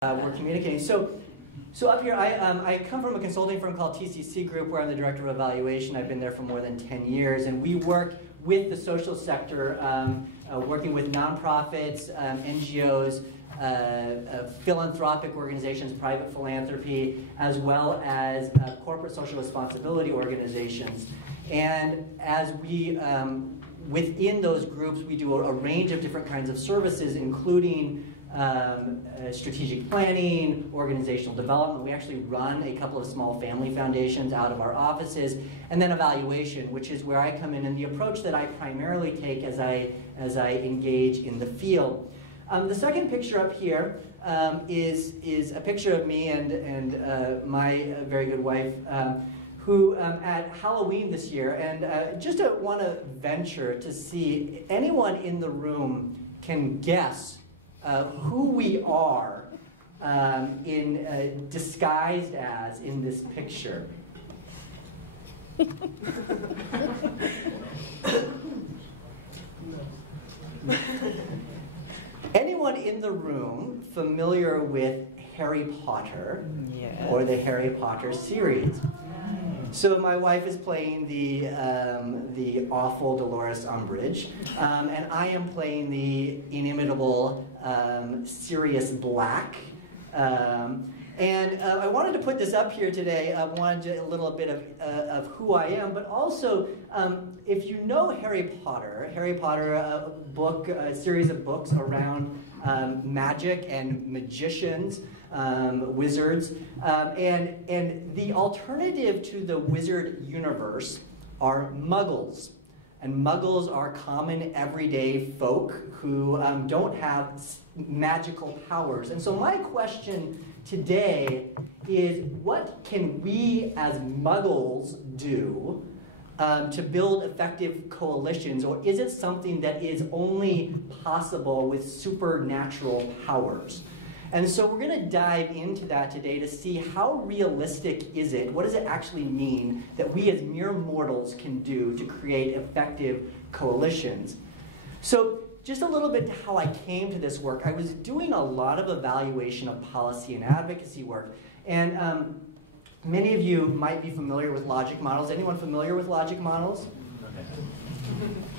we're communicating. So up here, I come from a consulting firm called TCC Group, where I'm the director of evaluation. I've been there for more than 10 years, and we work with the social sector, working with nonprofits, NGOs, philanthropic organizations, private philanthropy, as well as corporate social responsibility organizations. And as we, within those groups, we do a range of different kinds of services, including strategic planning, organizational development. We actually run a couple of small family foundations out of our offices, and then evaluation, which is where I come in, and the approach that I primarily take as I engage in the field. The second picture up here is a picture of me and my very good wife, who at Halloween this year, and just want to venture to see anyone in the room can guess who we are disguised as in this picture. Anyone in the room familiar with Harry Potter? Yes. Or the Harry Potter series? So my wife is playing the awful Dolores Umbridge, and I am playing the inimitable Sirius Black. And I wanted to put this up here today. I wanted a little bit of who I am, but also if you know Harry Potter, a book, a series of books around magic and magicians, wizards, and the alternative to the wizard universe are muggles. And muggles are common everyday folk who don't have magical powers. And so my question today is, what can we as muggles do to build effective coalitions, or is it something that is only possible with supernatural powers? And so we're going to dive into that today to see how realistic is it, what does it actually mean that we as mere mortals can do to create effective coalitions. So just a little bit to how I came to this work. I was doing a lot of evaluation of policy and advocacy work, and many of you might be familiar with logic models. Anyone familiar with logic models?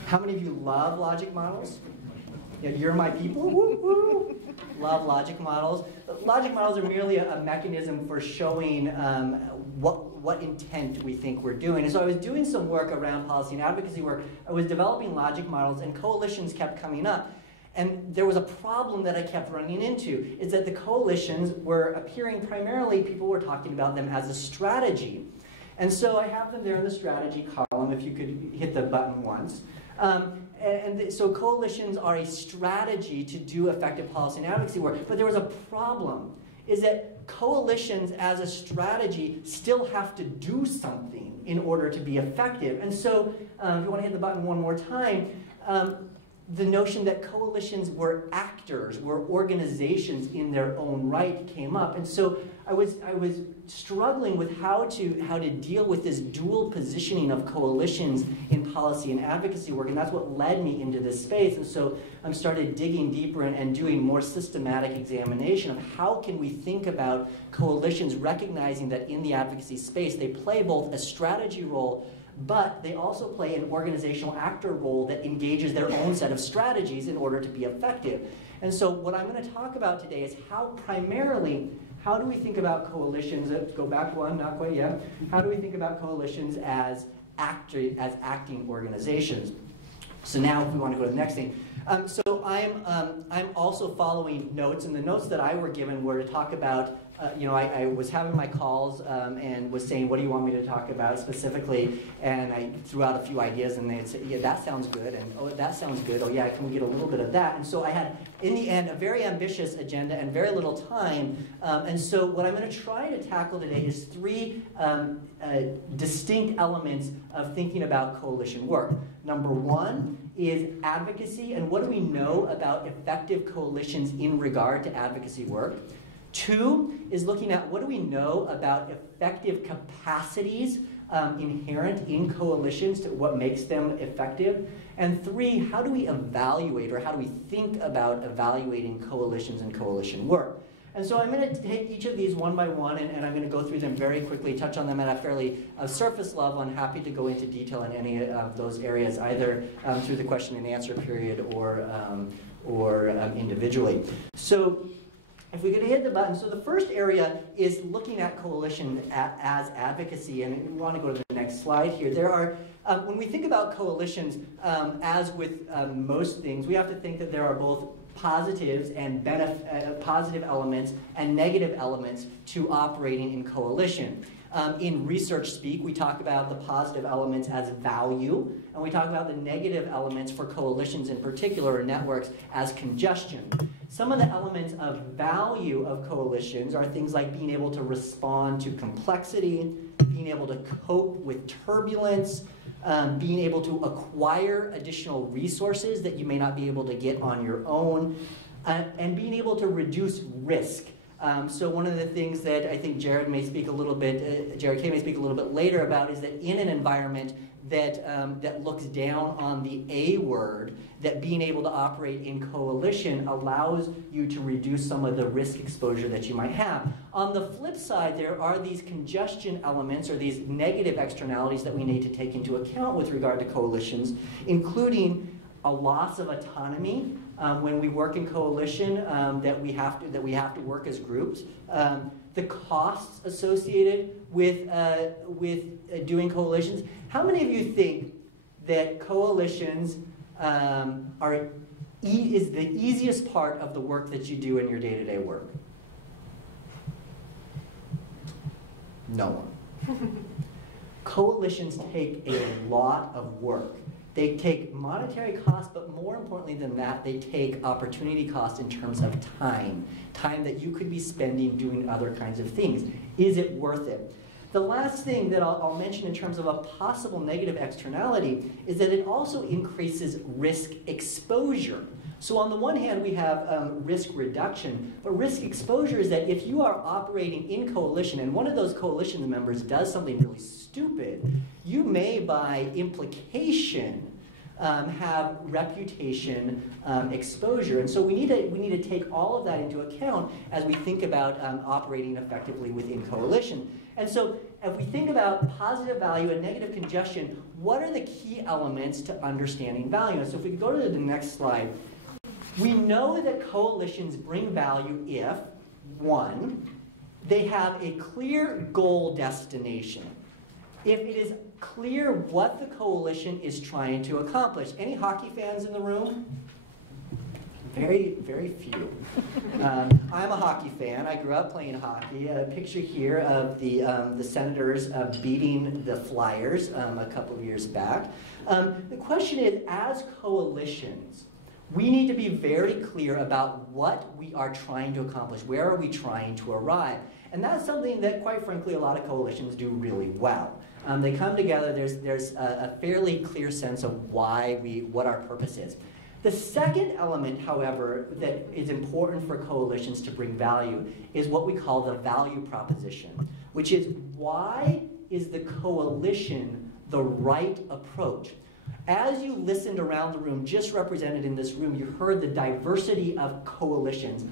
How many of you love logic models? Yeah, you're my people. Woo, woo. Love logic models. Logic models are merely a mechanism for showing what intent we think we're doing. And so I was doing some work around policy and advocacy work. I was developing logic models, and coalitions kept coming up. And there was a problem that I kept running into, is that the coalitions were appearing primarily, people were talking about them as a strategy. And so I have them there in the strategy column, if you could hit the button once. So coalitions are a strategy to do effective policy and advocacy work, but there was a problem, is that coalitions as a strategy still have to do something in order to be effective. And so, if you want to hit the button one more time, the notion that coalitions were actors, were organizations in their own right came up. And so I was struggling with how to deal with this dual positioning of coalitions in policy and advocacy work, and that's what led me into this space. And so I started digging deeper and doing more systematic examination of how can we think about coalitions, recognizing that in the advocacy space they play both a strategy role, but they also play an organizational actor role that engages their own set of strategies in order to be effective. And so what I'm going to talk about today is how do we think about coalitions, go back one, not quite yet, how do we think about coalitions as acting organizations? So now if we want to go to the next thing. So I'm also following notes, and the notes that I were given were to talk about, I was having my calls and was saying, what do you want me to talk about specifically? And I threw out a few ideas, and they'd say, yeah, that sounds good, and oh, that sounds good, oh yeah, can we get a little bit of that? And so I had, in the end, a very ambitious agenda and very little time. And so what I'm going to try to tackle today is three distinct elements of thinking about coalition work. Number one is advocacy, and what do we know about effective coalitions in regard to advocacy work? Two is looking at what do we know about effective capacities inherent in coalitions, to what makes them effective. And three, how do we evaluate, or how do we think about evaluating coalitions and coalition work? And so I'm going to take each of these one by one, and I'm going to go through them very quickly, touch on them at a fairly surface level. I'm happy to go into detail in any of those areas, either through the question and answer period or individually. So if we could hit the button. So the first area is looking at coalition as advocacy, and we want to go to the next slide here. There are, when we think about coalitions, as with most things, we have to think that there are both positives and positive elements and negative elements to operating in coalition. In research speak, we talk about the positive elements as value, and we talk about the negative elements for coalitions in particular, or networks, as congestion. Some of the elements of value of coalitions are things like being able to respond to complexity, being able to cope with turbulence, being able to acquire additional resources that you may not be able to get on your own, and being able to reduce risk. So one of the things that I think Jared K may speak a little bit later about is that in an environment that looks down on the A word, that being able to operate in coalition allows you to reduce some of the risk exposure that you might have. On the flip side, there are these congestion elements, or these negative externalities, that we need to take into account with regard to coalitions, including a loss of autonomy when we work in coalition, that we have to work as groups. The costs associated with doing coalitions. How many of you think that coalitions is the easiest part of the work that you do in your day-to-day work? No one. Coalitions take a lot of work. They take monetary costs, but more importantly than that, they take opportunity costs in terms of time. Time that you could be spending doing other kinds of things. Is it worth it? The last thing that I'll mention in terms of a possible negative externality is that it also increases risk exposure. So on the one hand, we have risk reduction, but risk exposure is that if you are operating in coalition and one of those coalition members does something really stupid, you may, by implication, have reputation exposure. And so we need to take all of that into account as we think about operating effectively within coalition. And so if we think about positive value and negative congestion, what are the key elements to understanding value? And so if we could go to the next slide, we know that coalitions bring value if, one, they have a clear goal destination. If it is clear what the coalition is trying to accomplish. Any hockey fans in the room? Very, very few. I'm a hockey fan. I grew up playing hockey. A picture here of the Senators beating the Flyers a couple of years back. The question is, as coalitions, we need to be very clear about what we are trying to accomplish. Where are we trying to arrive? And that's something that, quite frankly, a lot of coalitions do really well. They come together, there's a fairly clear sense of what our purpose is. The second element, however, that is important for coalitions to bring value is what we call the value proposition, which is, why is the coalition the right approach? As you listened around the room, just represented in this room, you heard the diversity of coalitions,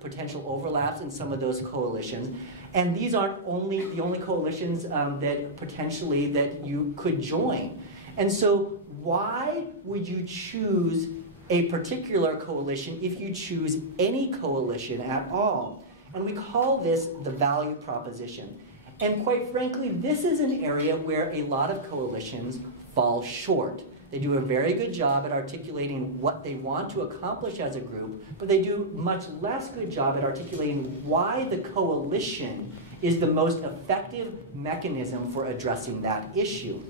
potential overlaps in some of those coalitions. And these aren't the only coalitions that you could join. And so why would you choose a particular coalition if you choose any coalition at all? And we call this the value proposition. And quite frankly, this is an area where a lot of coalitions fall short. They do a very good job at articulating what they want to accomplish as a group, but they do much less good job at articulating why the coalition is the most effective mechanism for addressing that issue.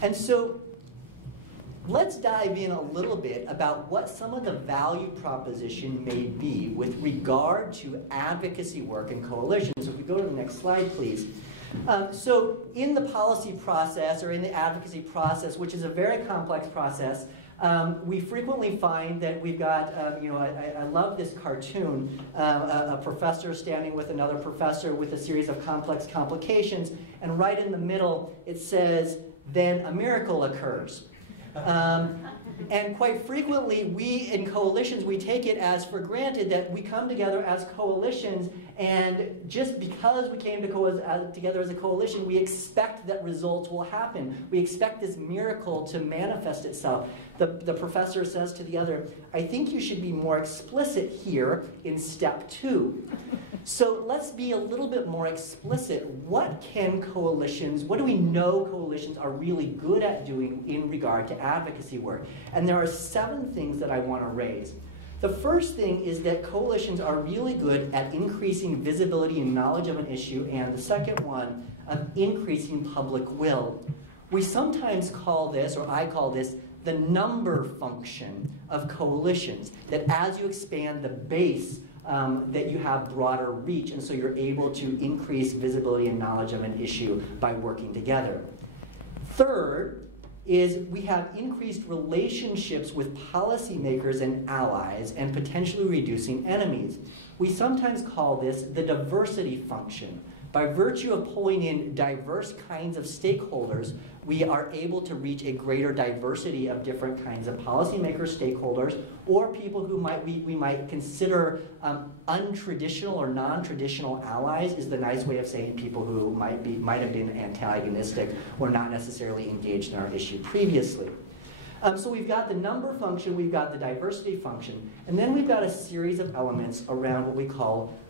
And so let's dive in a little bit about what some of the value proposition may be with regard to advocacy work and coalitions. So if we go to the next slide, please. So in the policy process, or in the advocacy process, which is a very complex process, we frequently find that we've got, I love this cartoon, a professor standing with another professor with a series of complex complications, and right in the middle it says, then a miracle occurs. And quite frequently, we in coalitions, we take it as for granted that we come together as coalitions, and just because we came together as a coalition, we expect that results will happen. We expect this miracle to manifest itself. The professor says to the other, I think you should be more explicit here in step 2. So let's be a little bit more explicit. What do we know coalitions are really good at doing in regard to advocacy work? And there are 7 things that I want to raise. The first thing is that coalitions are really good at increasing visibility and knowledge of an issue, and the second one, of increasing public will. We sometimes call this, or I call this, the number function of coalitions, that as you expand the base, that you have broader reach, and so you're able to increase visibility and knowledge of an issue by working together. Third is we have increased relationships with policymakers and allies and potentially reducing enemies. We sometimes call this the diversity function. By virtue of pulling in diverse kinds of stakeholders, we are able to reach a greater diversity of different kinds of policymakers, stakeholders, or people who we might consider untraditional or non-traditional allies, is the nice way of saying people who might have been antagonistic or not necessarily engaged in our issue previously. So we've got the number function, we've got the diversity function, and then we've got a series of elements around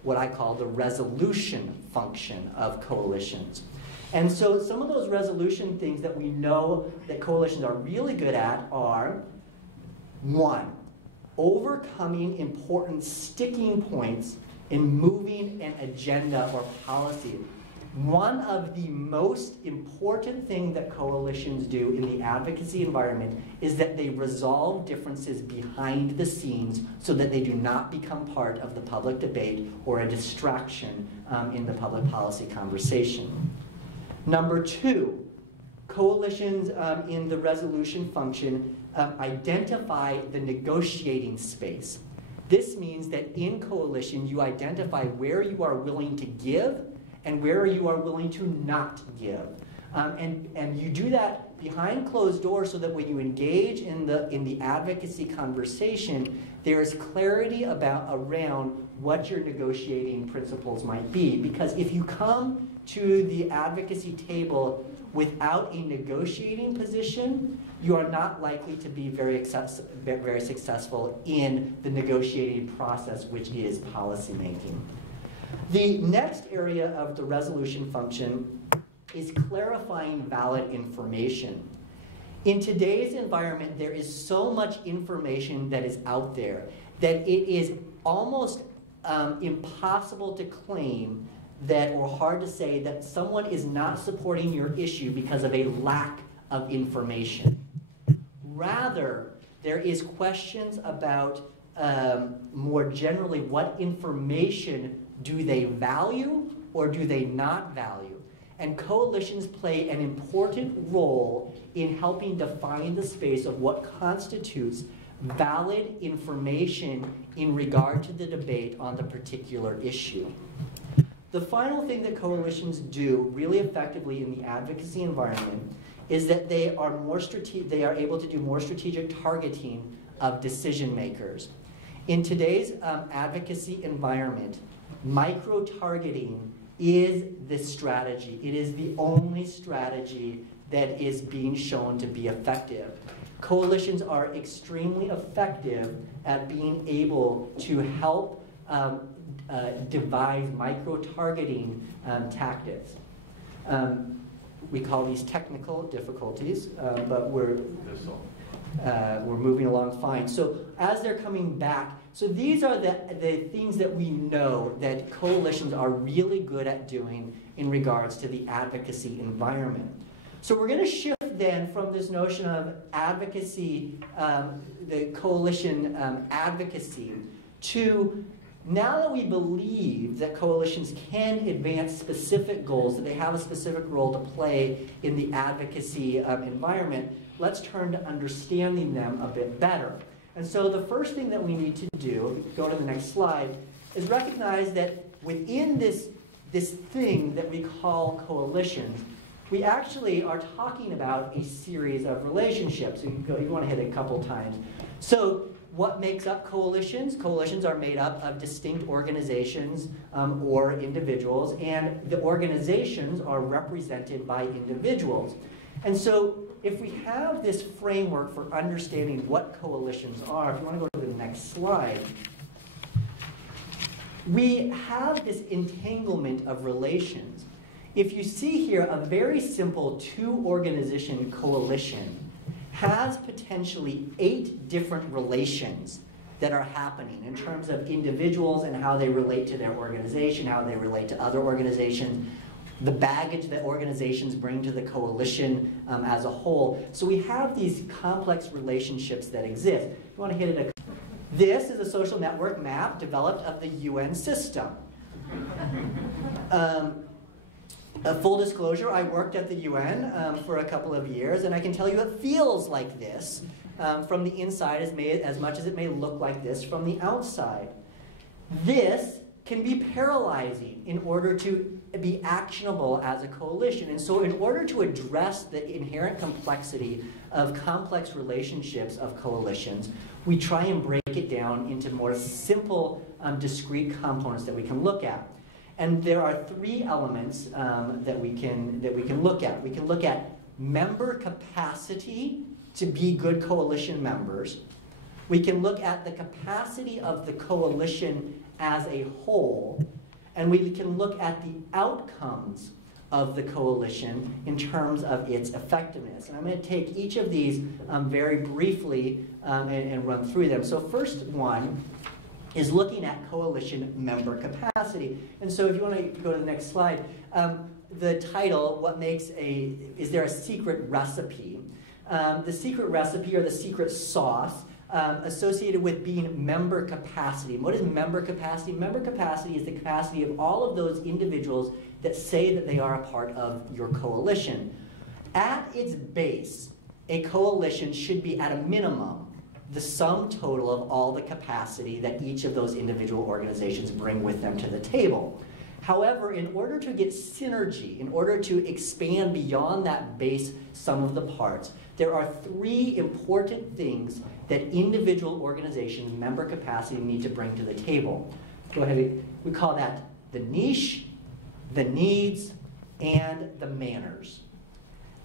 what I call the resolution function of coalitions. And so some of those resolution things that we know that coalitions are really good at are, 1, overcoming important sticking points in moving an agenda or policy. One of the most important things that coalitions do in the advocacy environment is that they resolve differences behind the scenes so that they do not become part of the public debate or a distraction in the public policy conversation. Number 2, coalitions in the resolution function identify the negotiating space. This means that in coalition you identify where you are willing to give and where you are willing to not give. And you do that behind closed doors so that when you engage in the advocacy conversation, there's clarity around what your negotiating principles might be. Because if you come to the advocacy table without a negotiating position, you are not likely to be very successful in the negotiating process, which is policymaking. The next area of the resolution function is clarifying valid information. In today's environment, there is so much information that is out there that it is almost impossible to claim that, or hard to say, that someone is not supporting your issue because of a lack of information. Rather, there is questions about more generally what information do they value or do they not value? And coalitions play an important role in helping define the space of what constitutes valid information in regard to the debate on the particular issue. The final thing that coalitions do really effectively in the advocacy environment is that they are able to do more strategic targeting of decision makers. In today's advocacy environment, micro-targeting is the strategy. It is the only strategy that is being shown to be effective. Coalitions are extremely effective at being able to help devise micro-targeting tactics. We call these technical difficulties, but we're moving along fine. So as they're coming back, so these are the things that we know that coalitions are really good at doing in regards to the advocacy environment. So we're going to shift then from this notion of advocacy, the coalition advocacy, to now that we believe that coalitions can advance specific goals, that they have a specific role to play in the advocacy environment, let's turn to understanding them a bit better. And so the first thing that we need to do, if we go to the next slide, is recognize that within this thing that we call coalitions, we actually are talking about a series of relationships. You want to hit it a couple times. So what makes up coalitions? Coalitions are made up of distinct organizations or individuals, and the organizations are represented by individuals. And so if we have this framework for understanding what coalitions are, if you want to go to the next slide, we have this entanglement of relations. If you see here, a very simple two-organization coalition has potentially 8 different relations that are happening in terms of individuals and how they relate to their organization, how they relate to other organizations, the baggage that organizations bring to the coalition as a whole. So we have these complex relationships that exist. If you want to hit it, this is a social network map developed of the UN system. A full disclosure, I worked at the UN for a couple of years, and I can tell you it feels like this from the inside as much as it may look like this from the outside. This can be paralyzing in order to be actionable as a coalition. And so in order to address the inherent complexity of complex relationships of coalitions, we try and break it down into more simple, discrete components that we can look at. And there are 3 elements that we can look at. We can look at member capacity to be good coalition members. We can look at the capacity of the coalition as a whole, and we can look at the outcomes of the coalition in terms of its effectiveness. And I'm going to take each of these very briefly and run through them. So first one is looking at coalition member capacity. And so if you want to go to the next slide, the title, is there a secret recipe? The secret recipe, or the secret sauce, associated with being member capacity. And what is member capacity? Member capacity is the capacity of all of those individuals that say that they are a part of your coalition. At its base, a coalition should be at a minimum the sum total of all the capacity that each of those individual organizations bring with them to the table. However, in order to get synergy, in order to expand beyond that base sum of the parts, there are 3 important things that individual organizations, member capacity, need to bring to the table. Go ahead, we call that the niche, the needs, and the manners.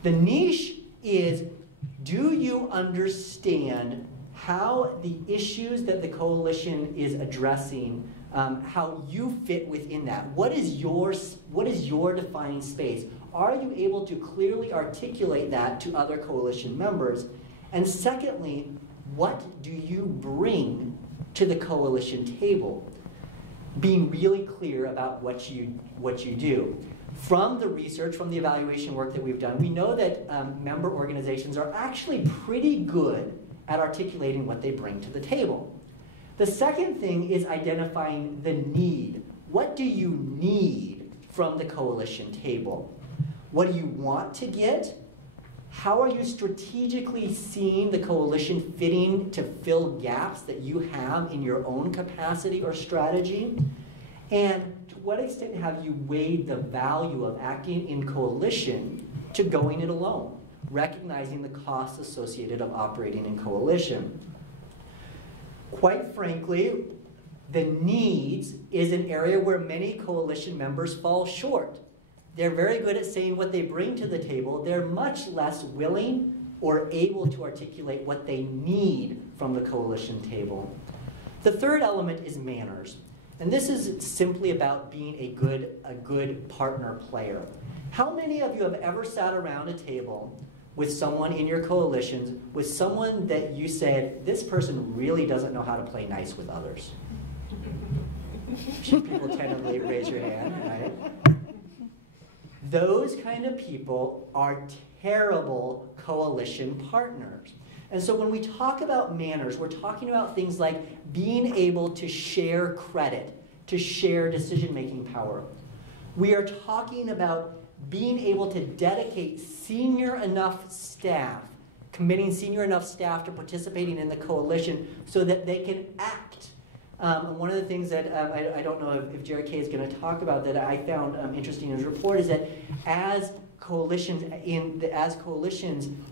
The niche is, do you understand how the issues that the coalition is addressing, how you fit within that? What is your defining space? Are you able to clearly articulate that to other coalition members? And secondly, what do you bring to the coalition table? Being really clear about what you do. From the research, from the evaluation work that we've done, we know that member organizations are actually pretty good at articulating what they bring to the table. The second thing is identifying the need. What do you need from the coalition table? What do you want to get? How are you strategically seeing the coalition fitting to fill gaps that you have in your own capacity or strategy? And to what extent have you weighed the value of acting in coalition to going it alone, recognizing the costs associated of operating in coalition? Quite frankly, the needs is an area where many coalition members fall short. They're very good at saying what they bring to the table. They're much less willing or able to articulate what they need from the coalition table. The third element is manners. And this is simply about being a good partner player. How many of you have ever sat around a table with someone in your coalitions, with someone that you said, this person really doesn't know how to play nice with others? People tentatively raise your hand, right? Those kind of people are terrible coalition partners. And so when we talk about manners, we're talking about things like being able to share credit, to share decision-making power. We are talking about being able to dedicate senior enough staff, committing senior enough staff to participating in the coalition so that they can act. One of the things that I don't know if Jerry Kay is going to talk about that I found interesting in his report is that as coalitions,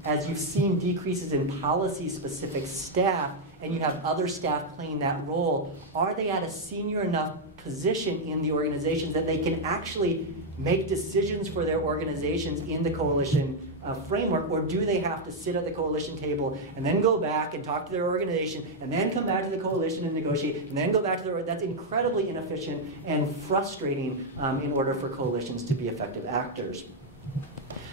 as you've seen decreases in policy-specific staff, and you have other staff playing that role, are they at a senior enough position in the organizations that they can actually make decisions for their organizations in the coalition framework, or do they have to sit at the coalition table and then go back and talk to their organization and then come back to the coalition and negotiate and then go back to their, that's incredibly inefficient and frustrating in order for coalitions to be effective actors.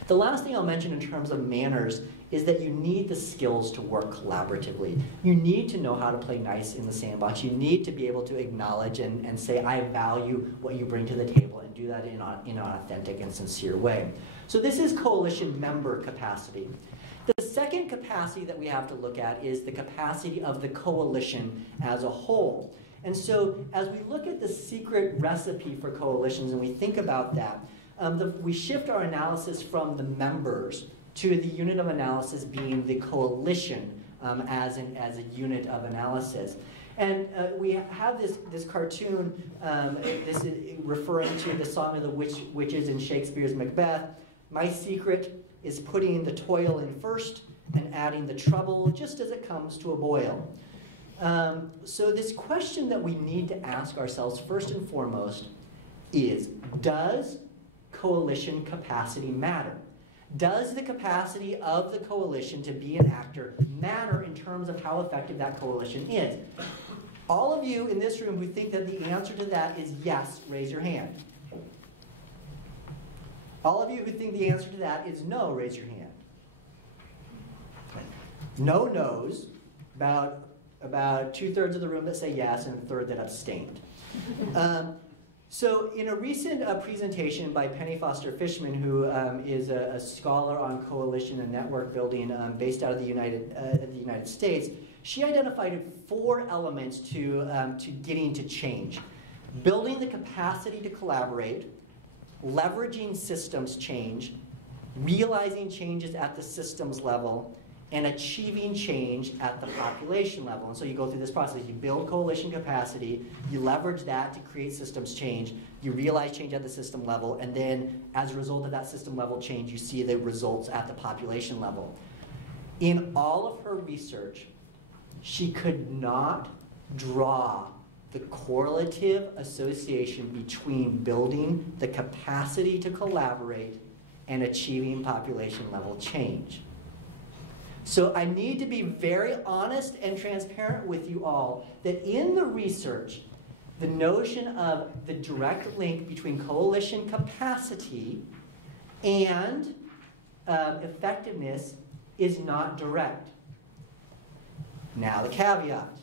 The last thing I'll mention in terms of manners is that you need the skills to work collaboratively. You need to know how to play nice in the sandbox. You need to be able to acknowledge and say, I value what you bring to the table, and do that in an authentic and sincere way. So this is coalition member capacity. The second capacity that we have to look at is the capacity of the coalition as a whole. And so as we look at the secret recipe for coalitions and we think about that, we shift our analysis from the members to the unit of analysis being the coalition as a unit of analysis. And we have this cartoon, this is referring to the Song of the Witches in Shakespeare's Macbeth. My secret is putting the toil in first and adding the trouble just as it comes to a boil. So this question that we need to ask ourselves first and foremost is, does coalition capacity matter? Does the capacity of the coalition to be an actor matter in terms of how effective that coalition is? All of you in this room who think that the answer to that is yes, raise your hand. All of you who think the answer to that is no, raise your hand. No no's, about 2/3 of the room that say yes and a third that abstained. So in a recent presentation by Penny Foster Fishman, who is a scholar on coalition and network building based out of the United States, she identified 4 elements to getting to change: building the capacity to collaborate, leveraging systems change, realizing changes at the systems level, and achieving change at the population level. And so you go through this process. You build coalition capacity, you leverage that to create systems change, you realize change at the system level, and then as a result of that system level change, you see the results at the population level. In all of her research, she could not draw the correlative association between building the capacity to collaborate and achieving population level change. So I need to be very honest and transparent with you all that in the research, the notion of the direct link between coalition capacity and effectiveness is not direct. Now the caveat.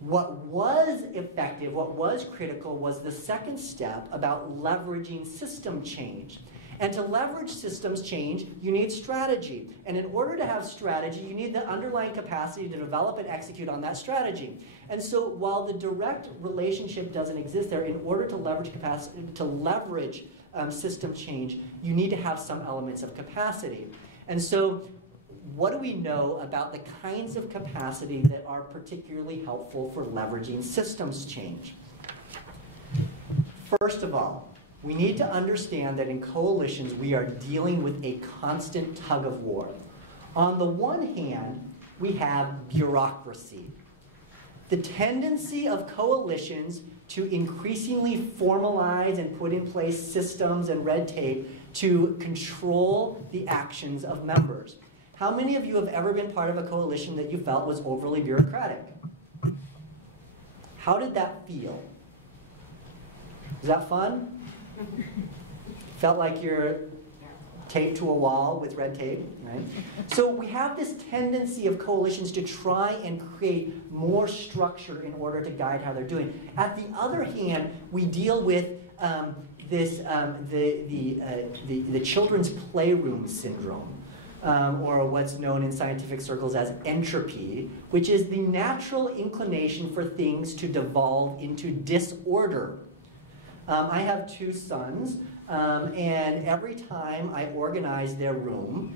What was effective, what was critical, was the second step about leveraging system change. And to leverage systems change, you need strategy. And in order to have strategy, you need the underlying capacity to develop and execute on that strategy. And so while the direct relationship doesn't exist there, in order to leverage capacity, to leverage system change, you need to have some elements of capacity. And so what do we know about the kinds of capacity that are particularly helpful for leveraging systems change? First of all, we need to understand that in coalitions, we are dealing with a constant tug of war. On the one hand, we have bureaucracy. The tendency of coalitions to increasingly formalize and put in place systems and red tape to control the actions of members. How many of you have ever been part of a coalition that you felt was overly bureaucratic? How did that feel? Was that fun? Felt like you're taped to a wall with red tape, right? So we have this tendency of coalitions to try and create more structure in order to guide how they're doing. At the other hand, we deal with the children's playroom syndrome, or what's known in scientific circles as entropy, which is the natural inclination for things to devolve into disorder. I have 2 sons, and every time I organize their room,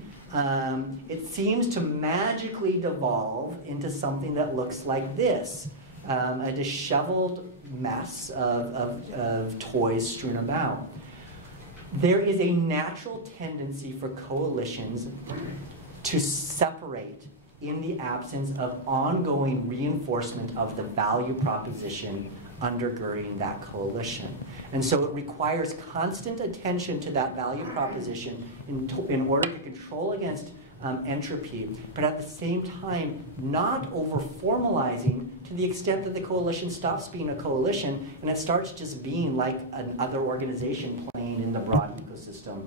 it seems to magically devolve into something that looks like this, a disheveled mess of toys strewn about. There is a natural tendency for coalitions to separate in the absence of ongoing reinforcement of the value proposition undergirding that coalition. And so it requires constant attention to that value proposition in order to control against entropy, but at the same time not over-formalizing to the extent that the coalition stops being a coalition and it starts just being like another organization playing in the broad ecosystem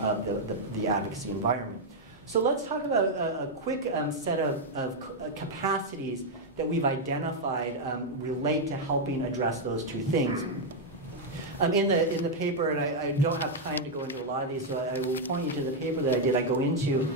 of the advocacy environment. So let's talk about a quick set of capacities that we've identified relate to helping address those two things. In the paper, and I don't have time to go into a lot of these, so I will point you to the paper that I did. I go into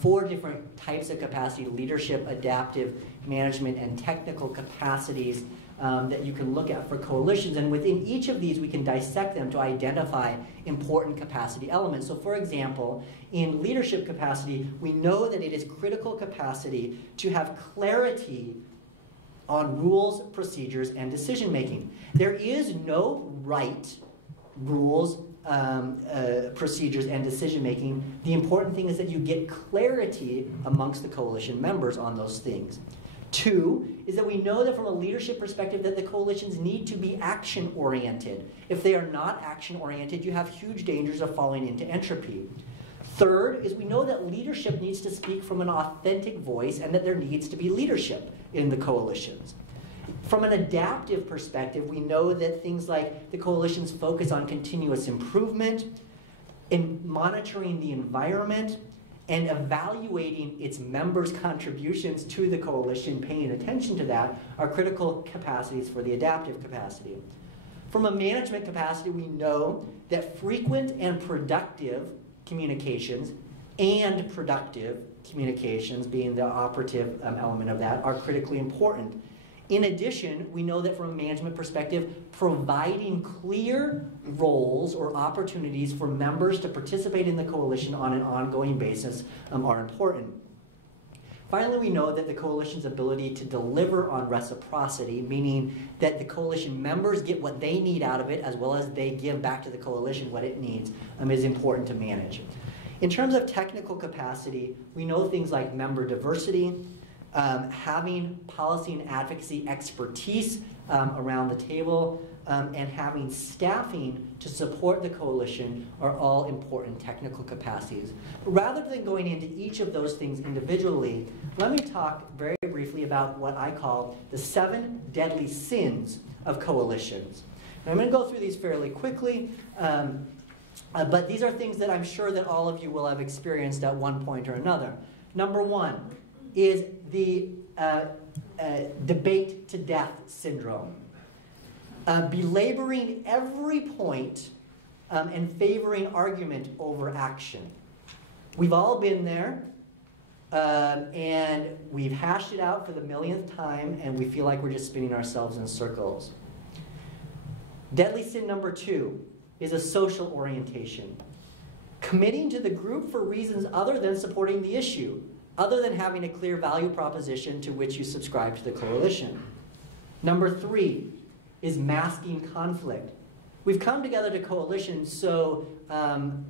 4 different types of capacity: leadership, adaptive, management, and technical capacities that you can look at for coalitions. And within each of these, we can dissect them to identify important capacity elements. So for example, in leadership capacity, we know that it is critical capacity to have clarity on rules, procedures, and decision making. There is no right rules, procedures, and decision making. The important thing is that you get clarity amongst the coalition members on those things. 2 is that we know that from a leadership perspective that the coalitions need to be action-oriented. If they are not action-oriented, you have huge dangers of falling into entropy. 3rd is we know that leadership needs to speak from an authentic voice and that there needs to be leadership in the coalitions. From an adaptive perspective, we know that things like the coalitions focus on continuous improvement, in monitoring the environment, and evaluating its members' contributions to the coalition, paying attention to that, are critical capacities for the adaptive capacity. From a management capacity, we know that frequent and productive communications and productive communications, being the operative element of that, are critically important. In addition, we know that from a management perspective, providing clear roles or opportunities for members to participate in the coalition on an ongoing basis are important. Finally, we know that the coalition's ability to deliver on reciprocity, meaning that the coalition members get what they need out of it as well as they give back to the coalition what it needs, is important to manage. In terms of technical capacity, we know things like member diversity, having policy and advocacy expertise around the table, and having staffing to support the coalition are all important technical capacities. But rather than going into each of those things individually, let me talk very briefly about what I call the 7 deadly sins of coalitions. And I'm going to go through these fairly quickly, but these are things that I'm sure that all of you will have experienced at one point or another. Number 1 is the debate to death syndrome. Belaboring every point and favoring argument over action. We've all been there, and we've hashed it out for the millionth time, and we feel like we're just spinning ourselves in circles. Deadly sin number 2 is a social orientation. Committing to the group for reasons other than supporting the issue, other than having a clear value proposition to which you subscribe to the coalition. Number 3 is masking conflict. We've come together to coalition so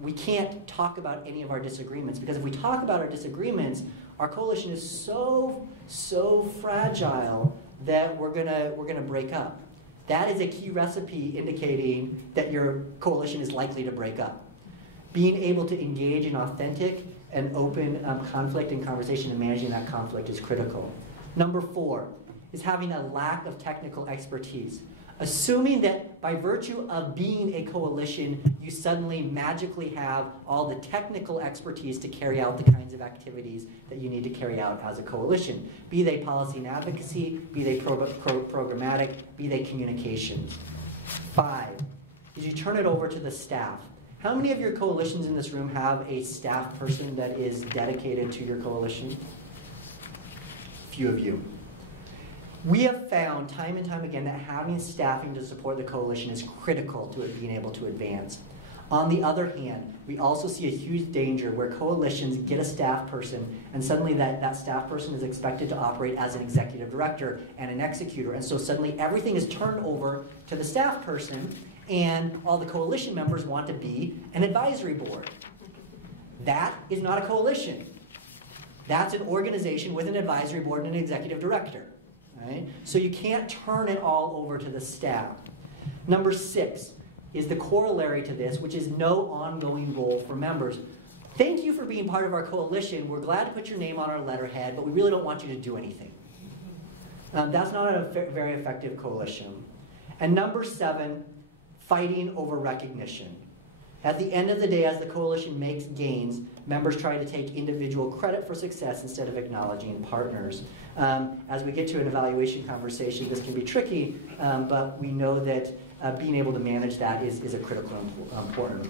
we can't talk about any of our disagreements, because if we talk about our disagreements, our coalition is so fragile that we're gonna break up. That is a key recipe indicating that your coalition is likely to break up. Being able to engage in authentic and open conflict and conversation and managing that conflict is critical. Number 4 is having a lack of technical expertise. Assuming that by virtue of being a coalition, you suddenly magically have all the technical expertise to carry out the kinds of activities that you need to carry out as a coalition. Be they policy and advocacy, be they programmatic, be they communications. 5 is you turn it over to the staff. How many of your coalitions in this room have a staff person that is dedicated to your coalition? Few of you. We have found time and time again that having staffing to support the coalition is critical to it being able to advance. On the other hand, we also see a huge danger where coalitions get a staff person and suddenly that staff person is expected to operate as an executive director and an executor, and so suddenly everything is turned over to the staff person and all the coalition members want to be an advisory board. That is not a coalition. That's an organization with an advisory board and an executive director. Right? So you can't turn it all over to the staff. Number 6 is the corollary to this, which is no ongoing role for members. Thank you for being part of our coalition. We're glad to put your name on our letterhead, but we really don't want you to do anything. That's not a very effective coalition. And number 7, fighting over recognition. At the end of the day, as the coalition makes gains, members try to take individual credit for success instead of acknowledging partners. As we get to an evaluation conversation, this can be tricky, but we know that being able to manage that is a critical important.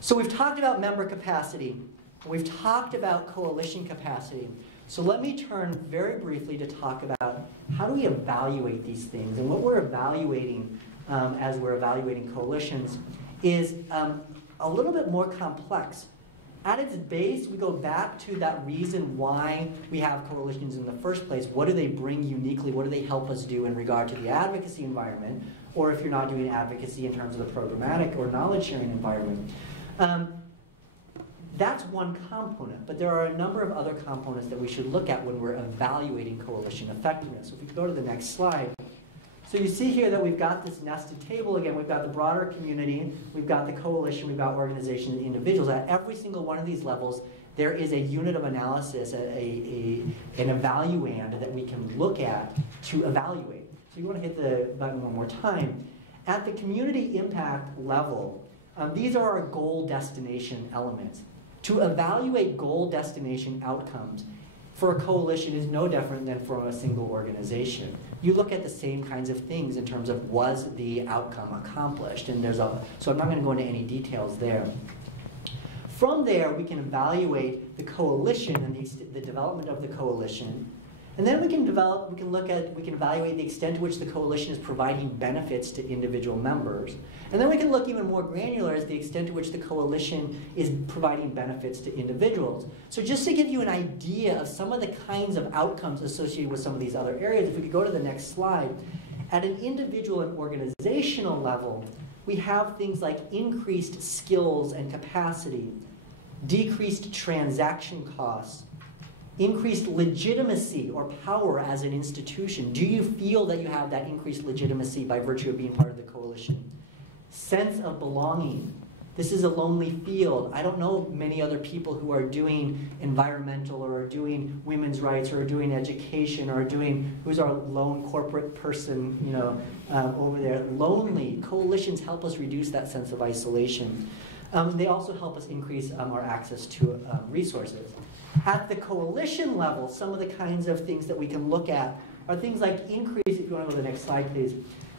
So we've talked about member capacity. We've talked about coalition capacity. So let me turn very briefly to talk about how do we evaluate these things. And what we're evaluating as we're evaluating coalitions is a little bit more complex. At its base, we go back to that reason why we have coalitions in the first place. What do they bring uniquely? What do they help us do in regard to the advocacy environment? Or if you're not doing advocacy in terms of the programmatic or knowledge-sharing environment. That's one component, but there are a number of other components that we should look at when we're evaluating coalition effectiveness. So if we go to the next slide. So you see here that we've got this nested table. Again, we've got the broader community, we've got the coalition, we've got organizations and individuals. At every single one of these levels, there is a unit of analysis, an evaluand that we can look at to evaluate. So you want to hit the button one more time. At the community impact level, these are our goal destination elements. To evaluate goal destination outcomes for a coalition is no different than for a single organization. You look at the same kinds of things in terms of was the outcome accomplished, and so I'm not going to go into any details there. From there, we can evaluate the coalition and the development of the coalition, and then we can evaluate the extent to which the coalition is providing benefits to individual members. And then we can look even more granular as the extent to which the coalition is providing benefits to individuals. So just to give you an idea of some of the kinds of outcomes associated with some of these other areas, if we could go to the next slide. At an individual and organizational level, we have things like increased skills and capacity, decreased transaction costs, increased legitimacy or power as an institution. Do you feel that you have that increased legitimacy by virtue of being part of the coalition? Sense of belonging. This is a lonely field. I don't know many other people who are doing environmental or are doing women's rights or are doing education or are doing, who's our lone corporate person, over there. Lonely. Coalitions help us reduce that sense of isolation. They also help us increase our access to resources. At the coalition level, some of the kinds of things that we can look at are things like increase, if you want to go to the next slide, please,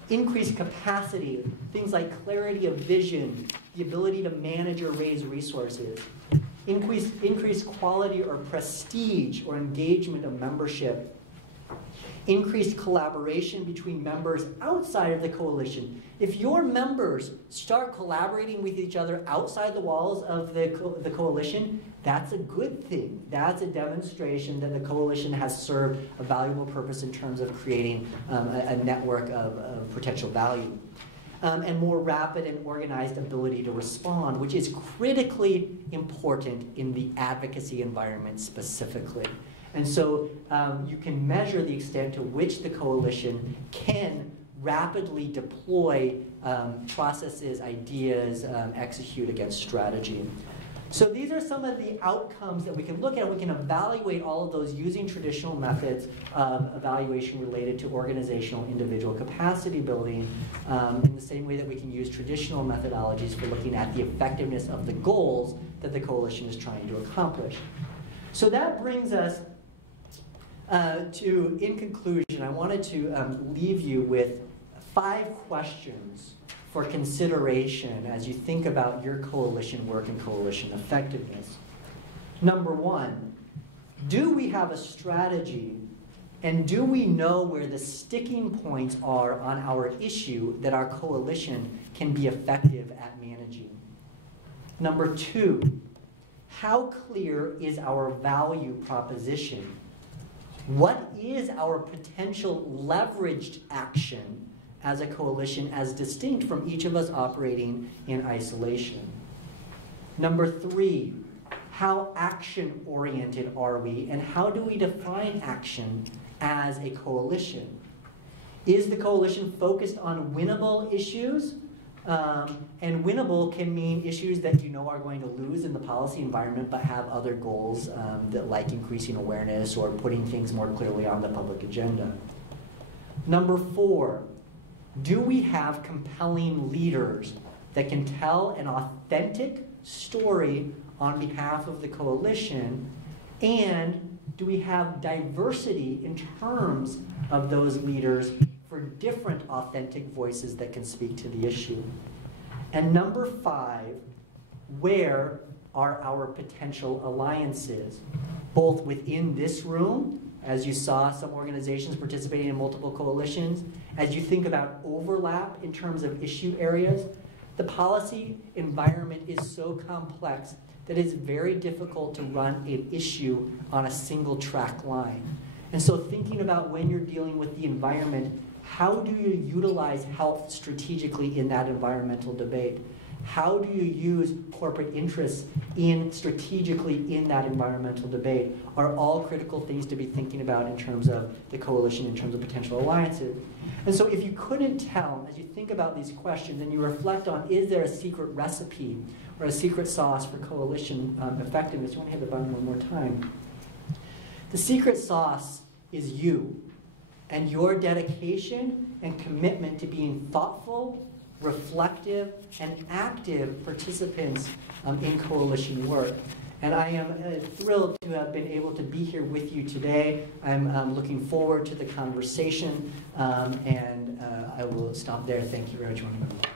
increased capacity, things like clarity of vision, the ability to manage or raise resources, increased quality or prestige or engagement of membership, increased collaboration between members outside of the coalition. If your members start collaborating with each other outside the walls of the coalition, that's a good thing. That's a demonstration that the coalition has served a valuable purpose in terms of creating a network of potential value. And more rapid and organized ability to respond, which is critically important in the advocacy environment specifically. And so you can measure the extent to which the coalition can rapidly deploy processes, ideas, execute against strategy. So these are some of the outcomes that we can look at. We can evaluate all of those using traditional methods of evaluation related to organizational individual capacity building in the same way that we can use traditional methodologies for looking at the effectiveness of the goals that the coalition is trying to accomplish. So that brings us in conclusion, I wanted to leave you with 5 questions for consideration as you think about your coalition work and coalition effectiveness. Number 1, do we have a strategy and do we know where the sticking points are on our issue that our coalition can be effective at managing? Number 2, how clear is our value proposition? What is our potential leveraged action as a coalition as distinct from each of us operating in isolation. Number 3, how action-oriented are we, and how do we define action as a coalition? Is the coalition focused on winnable issues? And winnable can mean issues that you know are going to lose in the policy environment but have other goals that like increasing awareness or putting things more clearly on the public agenda. Number 4, do we have compelling leaders that can tell an authentic story on behalf of the coalition, and do we have diversity in terms of those leaders for different authentic voices that can speak to the issue? And number 5, where are our potential alliances, both within this room, as you saw some organizations participating in multiple coalitions, as you think about overlap in terms of issue areas. The policy environment is so complex that it's very difficult to run an issue on a single track line. And so thinking about when you're dealing with the environment, how do you utilize health strategically in that environmental debate? How do you use corporate interests strategically in that environmental debate are all critical things to be thinking about in terms of the coalition, in terms of potential alliances. And so if you couldn't tell, as you think about these questions and you reflect on, is there a secret recipe or a secret sauce for coalition effectiveness? You want to hit the button one more time. The secret sauce is you and your dedication and commitment to being thoughtful, reflective, and active participants in coalition work. And I am thrilled to have been able to be here with you today. I'm looking forward to the conversation, and I will stop there. Thank you very much.